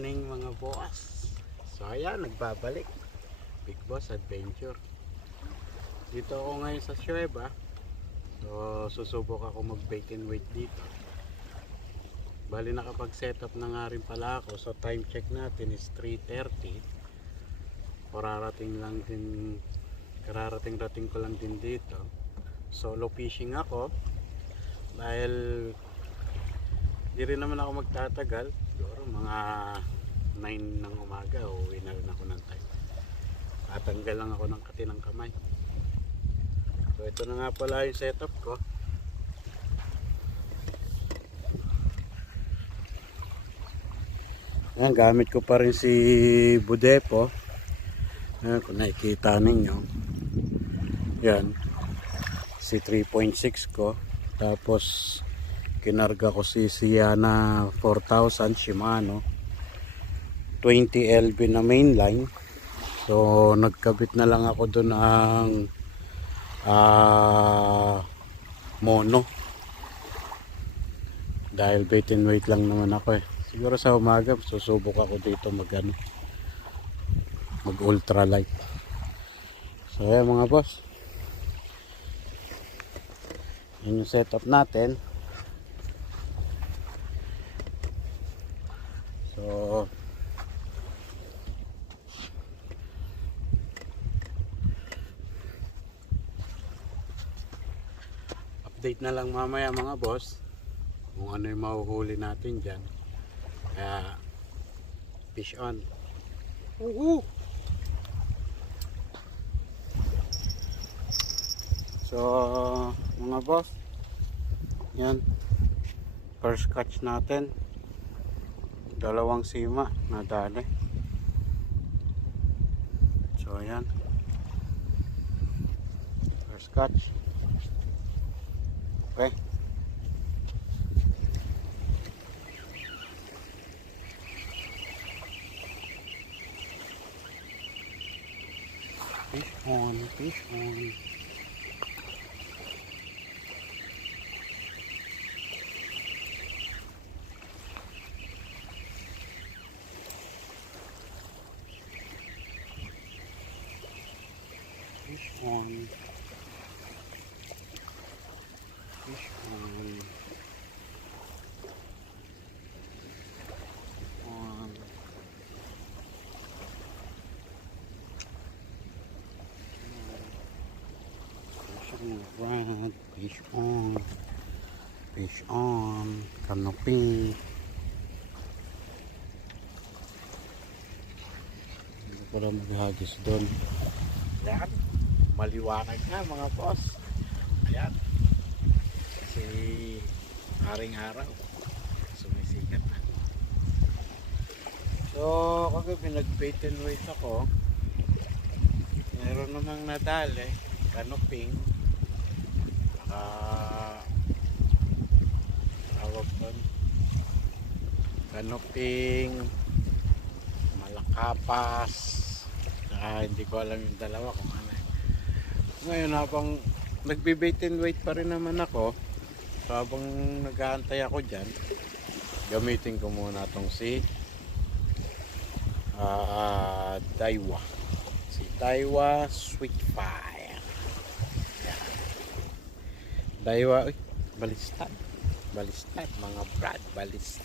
morning mga boss. So ayan, nagbabalik Big Boss Adventure. Dito ako ngayon sa Shoiba. So susubok ako mag bait and weight dito. Bali nakapag setup na nga rin pala ako. So time check natin is 3:30. Kararating ko lang din dito. Solo fishing ako dahil di rin naman ako magtatagal. Siguro mga 9 ng umaga uuwi na rin ako ng time. Tatanggal lang ako ng kati ng kamay. So ito na nga pala yung setup ko. Ayan, gamit ko pa rin si Budepo. Ayan, kung nakikita ninyo. Yan. Si 3.6 ko. Tapos kinarga ko si Siana 4000 Shimano 20 LB na mainline. So nagkabit na lang ako doon ang mono dahil bait and weight lang naman ako eh. Siguro sa umaga susubok ako dito mag ultralight. So ayan mga boss, yun yung setup natin. So update na lang mamaya mga boss kung ano yung mahuhuli natin dyan. Kaya fish on. So mga boss, yan first catch natin, dalawang sima na dali. So ayan, first catch. Okay, fish on, fish on. Fish on. Fish on. On. Fish on. Fish on. Canopy. Hindi pala maghagis doon. Ayan. Maliwanag na mga boss. Ayan. Kasi haring araw sumisikat na. So kagabi nag bait and weight ako. Meron namang nadali, canoping, tawag doon, canoping, malakapas, hindi ko alam yung dalawa kung ano. Ngayon habang nagbe-bait and weight pa rin naman ako, so habang nag-aantay ako dyan, gamitin ko muna itong si Daiwa. Si Daiwa Sweet Fire. Yan. Daiwa, uy, balistad. Balistad mga brad, balistad.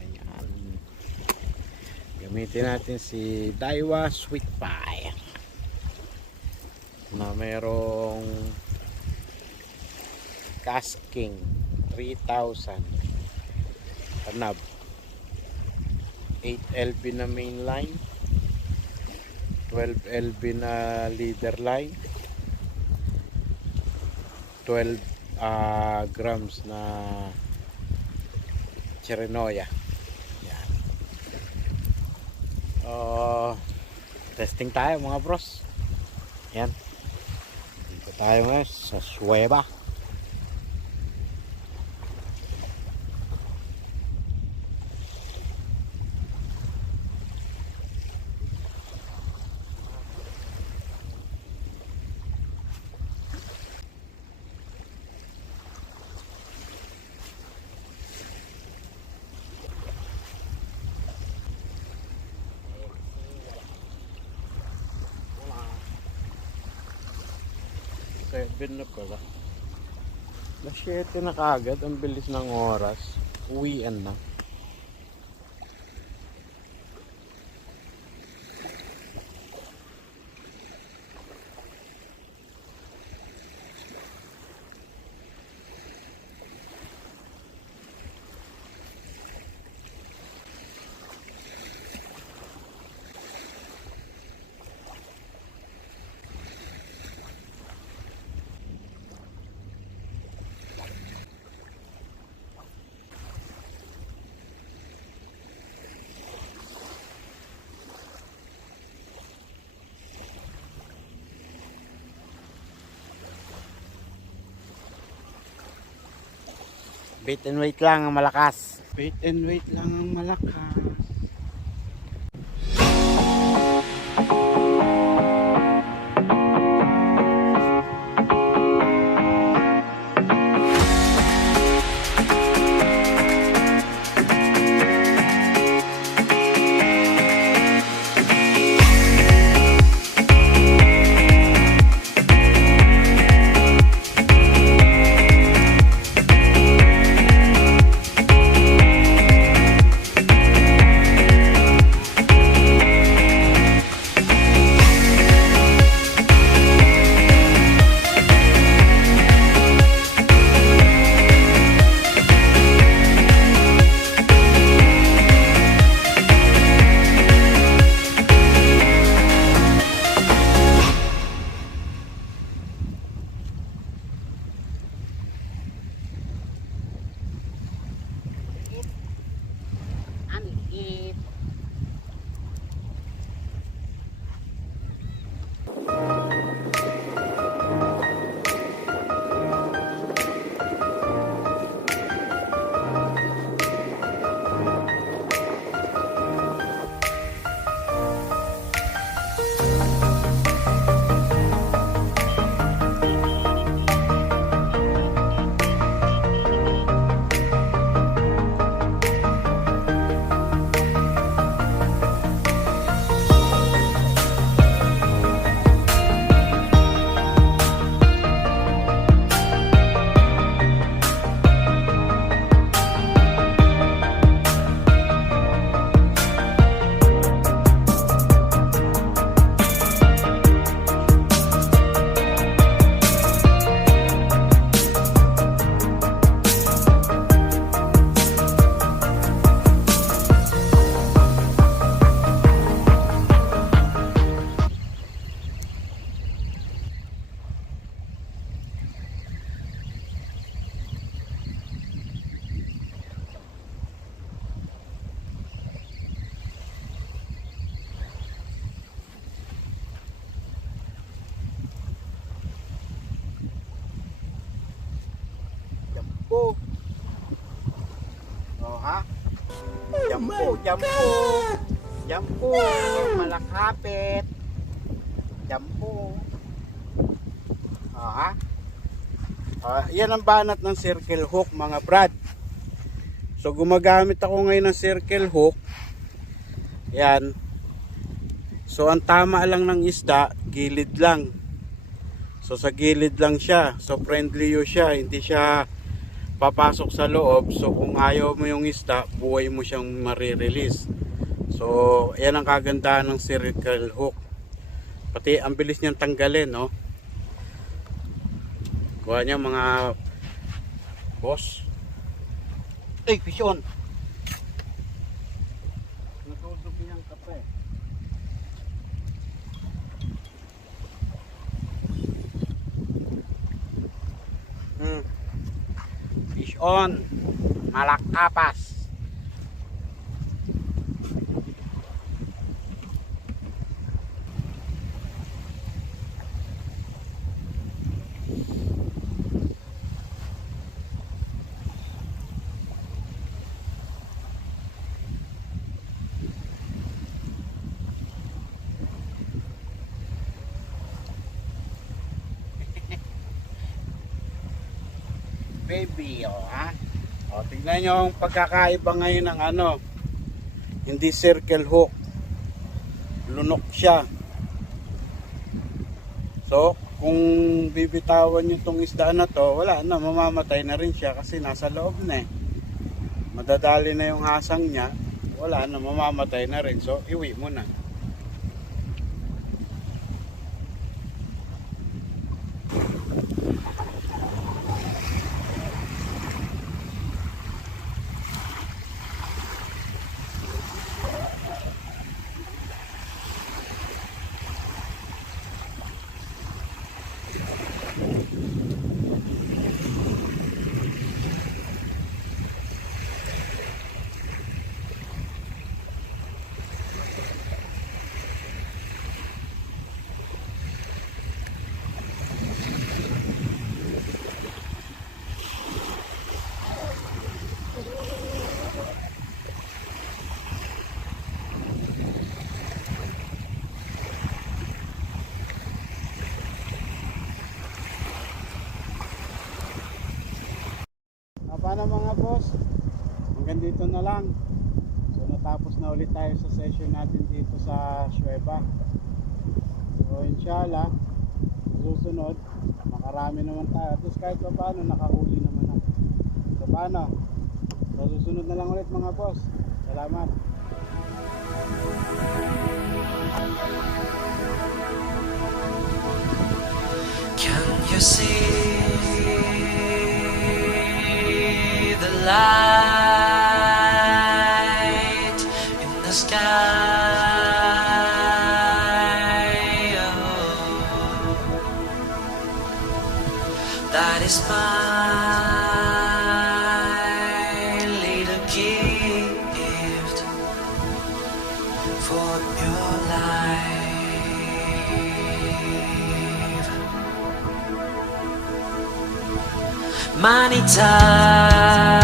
Ayan. Gamitin natin si Daiwa Sweet Fire na merong casking 3,000 kanab, 8 LB na main line, 12 LB na leader line, 12 grams na Chirinoya. Yan. Testing tayo mga bros. Yan. Dito tayo ngayon sa Shoiba. 7 na pala. Alas 7 na kaagad. Ang bilis ng oras. Uwian na. Bait and wait lang ang malakas. Bait and wait lang ang malakas. Jampo. Oh ha? Jampo, jampo. Jampo, malakapit. Jampo. Oh ha? Yan ang banat ng circle hook mga brad. So gumagamit ako ngayon ng circle hook. Yan. So ang tama lang ng isda, gilid lang. So sa gilid lang siya. So friendly yun siya. Hindi siya papasok sa loob. So kung ayaw mo yung isda, buhay mo siyang marirelease. So yan ang kagandahan ng circle hook. Pati ang bilis niyang tanggalin, no? Kuha niya mga boss. Ay, fish on! Natudog niyang kape. Fish on, malakapas. Baby, ha? Tignan nyo ang pagkakaiba ngayon ng ano, hindi circle hook, lunok siya. So kung bibitawan nyo tong isda na to, wala na, mamamatay na rin siya kasi nasa loob na eh. Madadali na yung hasang niya, wala na, mamamatay na rin. So, iwi mo na. Paano mga boss? Hanggang dito na lang. So natapos na ulit tayo sa session natin dito sa Shoiba. So inshallah, susunod, makarami naman tayo. At kahit pa paano, nakahuli naman ako. So paano? So susunod na lang ulit mga boss. Salamat. Can you see the light in the sky? Oh, that is my little gift for your life. Many times